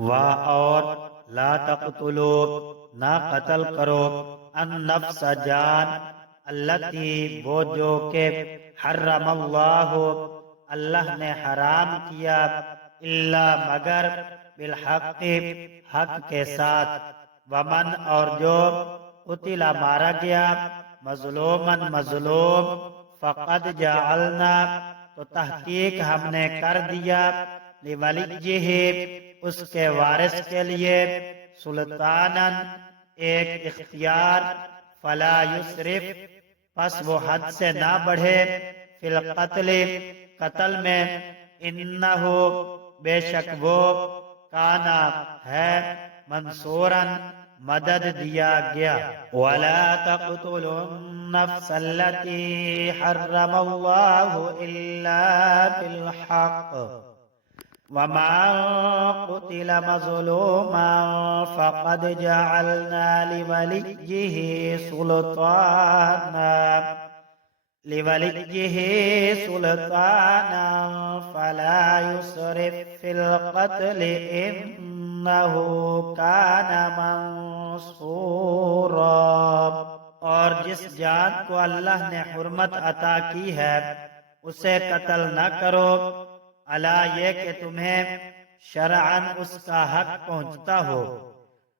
اور لا تقتلو نہ قتل کرو النفس جان التی وہ جو کہ حرم اللہ اللہ نے حرام کیا الا مگر بالحق حق کے ساتھ ومن اور جو قتل مارا گیا مظلومن مظلوم فقد جعلنا تو تحقیق ہم نے کر دیا لولیہ اس کے وارث کے لیے سلطانن ایک اختیار فلا یسرف پس وہ حد سے نہ بڑھے فی القتل قتل میں انہو بے شک وہ کانا ہے منصورا مدد دیا گیا ولا تقتلوا النفس التي حرم الله إلا بالحق ومن قتل مظلوما فقد جعلنا لوليه سلطانا فلا يسرف في القتل إنه كان منصورا اور جس جان کو اللہ نے حرمت عطا کی ہے اسے قتل نہ کرو الا یہ کہ تمہیں شرعاً اس کا حق پہنچتا ہو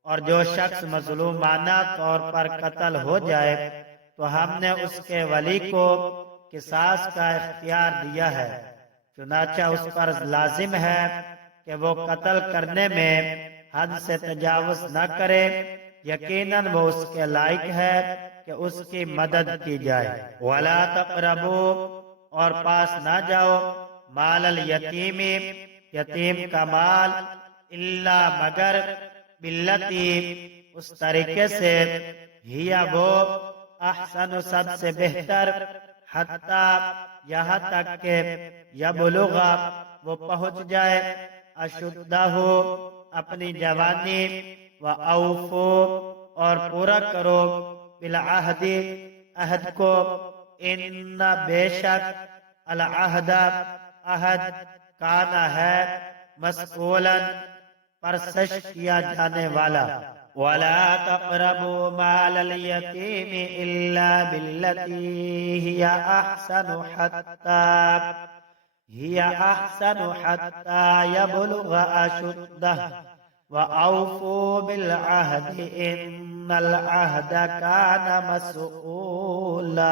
اور جو شخص مظلومانہ طور پر قتل ہو جائے تو ہم نے اس کے ولی کو قصاص کا اختیار دیا ہے چنانچہ اس پر لازم ہے کہ وہ قتل کرنے میں حد سے تجاوز نہ کرے یقیناً وہ اس کے لائق ہے کہ اس کی مدد کی جائے ولا تقربوا اور پاس نہ جاؤ مال الیتیم یتیم کا مال الا مگر باللتی اس طریقے سے ہی وہ احسن سب سے بہتر حتی یہاں تک کہ یبلغ وہ پہنچ جائے اشدہ اپنی جوانی وَأَوْفُوا اور پورا کرو بالعہد عہد کو ان بے شک العہد عہد کانا ہے مسئولا پرسش کیا جانے والا وَلَا تَقْرَبُوا مَالَ الْيَتِيمِ إِلَّا بِالَّتِي هِيَ أَحْسَنُ حَتَّى يَبْلُغَ أَشُدَّهُ وَأَوْفُوا بِالْعَهْدِ إِنَّ الْعَهْدَ كَانَ مسئولا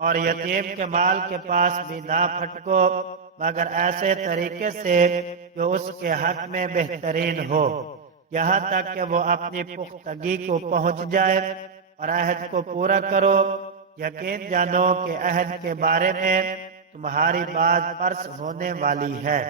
اور یتیم کے مال کے پاس بھی نہ پھٹکو مگر ایسے طریقے سے جو اس کے حق میں بہترین ہو یہاں تک کہ وہ اپنی پختگی کو پہنچ جائے اور عہد کو پورا کرو یقین جانو کہ عہد کے بارے میں تمہاری بات پرس ہونے والی ہے